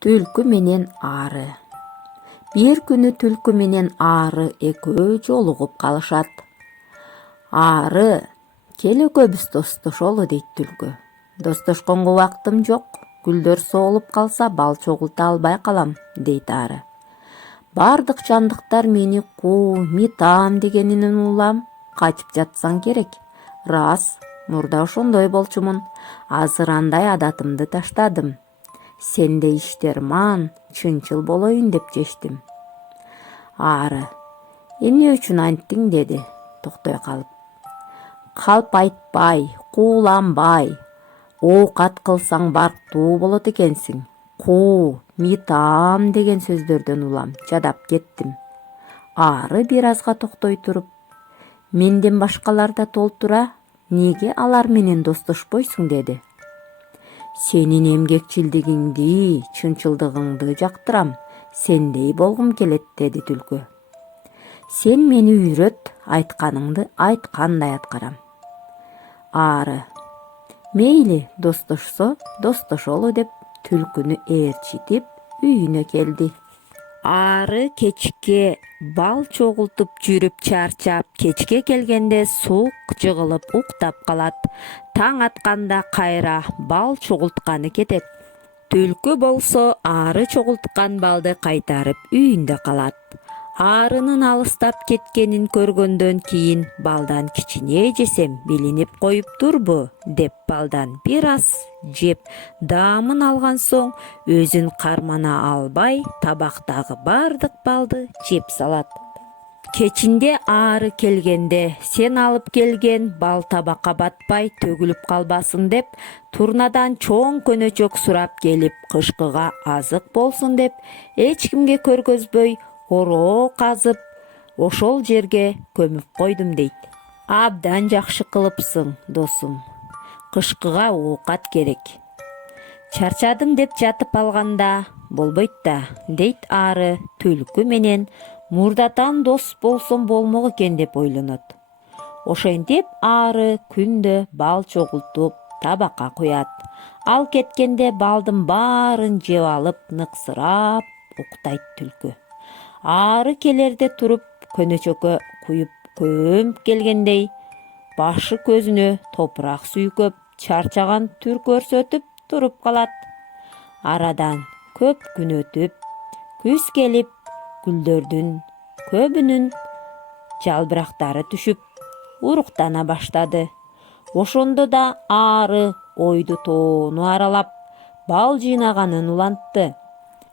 Түлкү менен ары. Бир күнү түлкү менен ары экөө жолугуп калышат. Ары, кел экөөбүз достошолу дейт түлкү. Достошконго убактым жок, гүлдөр соолуп калса бал чогулта албай калам, дейт ары. Бардык жандыктар мени куу, митам дегенинен улам, качып жатсаң керек. Рас, мурда ошондой болчумун. Азыр андай адатымды таштадым. Сенде иштерман, чынчыл болоюн деп чечтим. Ары, эмне үчүн анттиң деди, токтой калып. Калп айтпай, кууланбай, оокат кылсаң барктуу болот экенсиң. Куу, митам деген сөздөрдөн улам жадап кеттим. Ары бир азга токтой туруп, менден башкалар да толтура, неге алар менен достошпойсуң деди. Сенин эмгекчилдигиңди, чынчылдыгыңды жактырам, сендей болгум келет, деди түлкү. Сен мени үйрөт, айтканыңды айткандай аткарам. Ары, мейли, достошсо достошолу деп түлкүнү ээрчитип үйүнө келди. Ары кечке бал чогултуп жүрүп чарчап, кечке келгенде сук жыгылып уктап калат. Таң атканда кайра бал чогултканы кетет. Түлкү болсо ары чогулткан балды кайтарып үйүндө калат. Арынын алыстап кеткенин көргөндөн кийин балдан кичине жесем билинип коюптурбу деп балдан бир аз жеп даамын алган соң өзүн кармана албай табактагы бардык балды жеп салат. Кечинде ары келгенде сен алып келген бал табакка батпай төгүлүп калбасын деп турнадан чоң көнөчөк сурап келип кышкыга азык болсун деп эч кимге көргөзбөй ороо казып ошол жерге көмүп койдум дейт. Абдан жакшы кылыпсың, досум. Кышкыга оокат керек. Чарчадым деп жатып алганда болбойт да, дейт ары түлкү менен мурдатан дос болсом болмок экен деп ойлонот. Ошентип ары күндө бал чогултуп табакка куят. Ал кеткенде балдын баарын жеп алып ныксырап уктайт түлкү. Ары келерде туруп көнөчөккө куюп көмүп келгендей башы көзүнө топурак сүйкөп чарчаган түр көрсөтүп туруп калат. Арадан көп күн өтүп, күз келип, гүлдөрдүн көбүнүн жалбырактары түшүп, уруктана баштады. Ошондо да ары ойду тоону аралап, бал жыйнаганын улантты.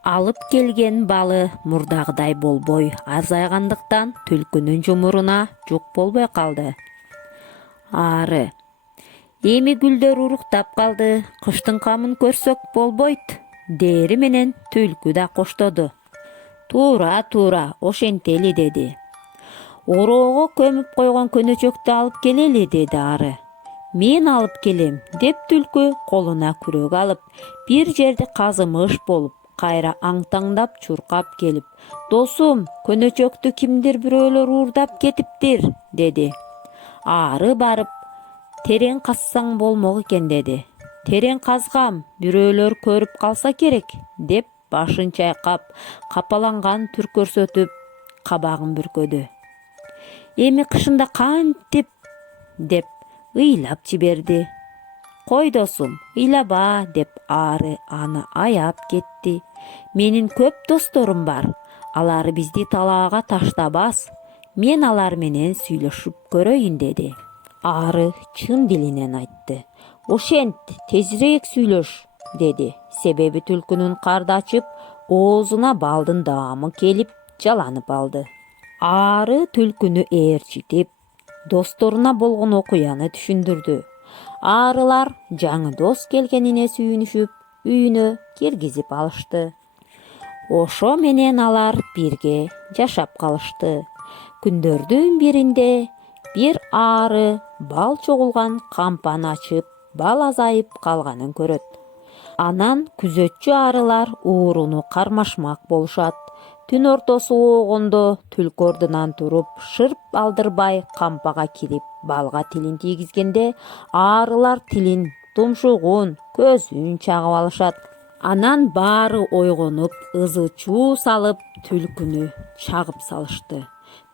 Алып келген балы мурдагыдай болбой азайгандыктан түлкүнүн жумуруна жук болбой калды. Ары, эми гүлдөр уруктап калды, кыштын камын көрсөк болбойт, дери менен түлкү да коштоду. Туура, ошентели деди. Ороого көмүп койгон көнөчөктү алып келели, деди ары. Мен алып келем, деп түлкү колуна күрөк алып, бир жерди казымыш болуп, кайра аңтаңдап чуркап келип, досум, көнөчөктү кимдир бирөөлөр уурдап кетиптир, деди. Ары барып, терең казсаң болмок экен, деди. Терең казгам, бирөөлөр көрүп калса керек, деп башын чайкап, капаланган түр көрсөтүп, кабагын бүркөдү. Эми кышында кантип, деп ыйлап жиберди. Кой досум, ыйлаба, деп ары аны аяп кетти. Менин көп досторум бар, алар бизди талаага таштабас. Мен алар менен сүйлөшүп көрөйүн, деди. Ары чын дилинен айтты. Ошент, тезирээк сүйлөш, деди. Себеби түлкүнүн карды ачып, оозуна балдын даамы келип, жаланып алды. Ары түлкүнү ээрчитип, досторуна болгон окуяны түшүндүрдү. Арылар жаңы дос келгенине сүйүнүшүп, үйүнө киргизип алышты. Ошо менен алар бирге жашап калышты. Күндөрдүн биринде бир ары бал чогулган кампаны ачып, бал азайып калганын көрөт. Анан күзөтчү арылар ууруну кармашмак болушат. Түн ортосу оогондо түлкү ордунан туруп, шырп алдырбай кампага кирип, балга тилин тийгизгенде, арылар тилин, тумшугун, көзүн чагып алышат. Анан баары ойгонуп, ызы чуу салып, түлкүнү чагып салышты.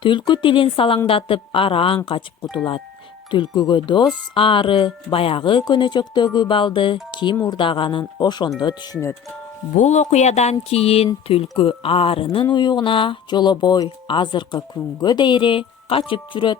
Түлкү тилин салаңдатып, араң качып кутулат. Түлкүгө дос ары баягы көнөчөктөгү балды ким урдаганын ошондо түшүнөт. Бул окуядан кийин түлкү арынын уюгуна жолобой азыркы күнгө дейре качып жүрөт.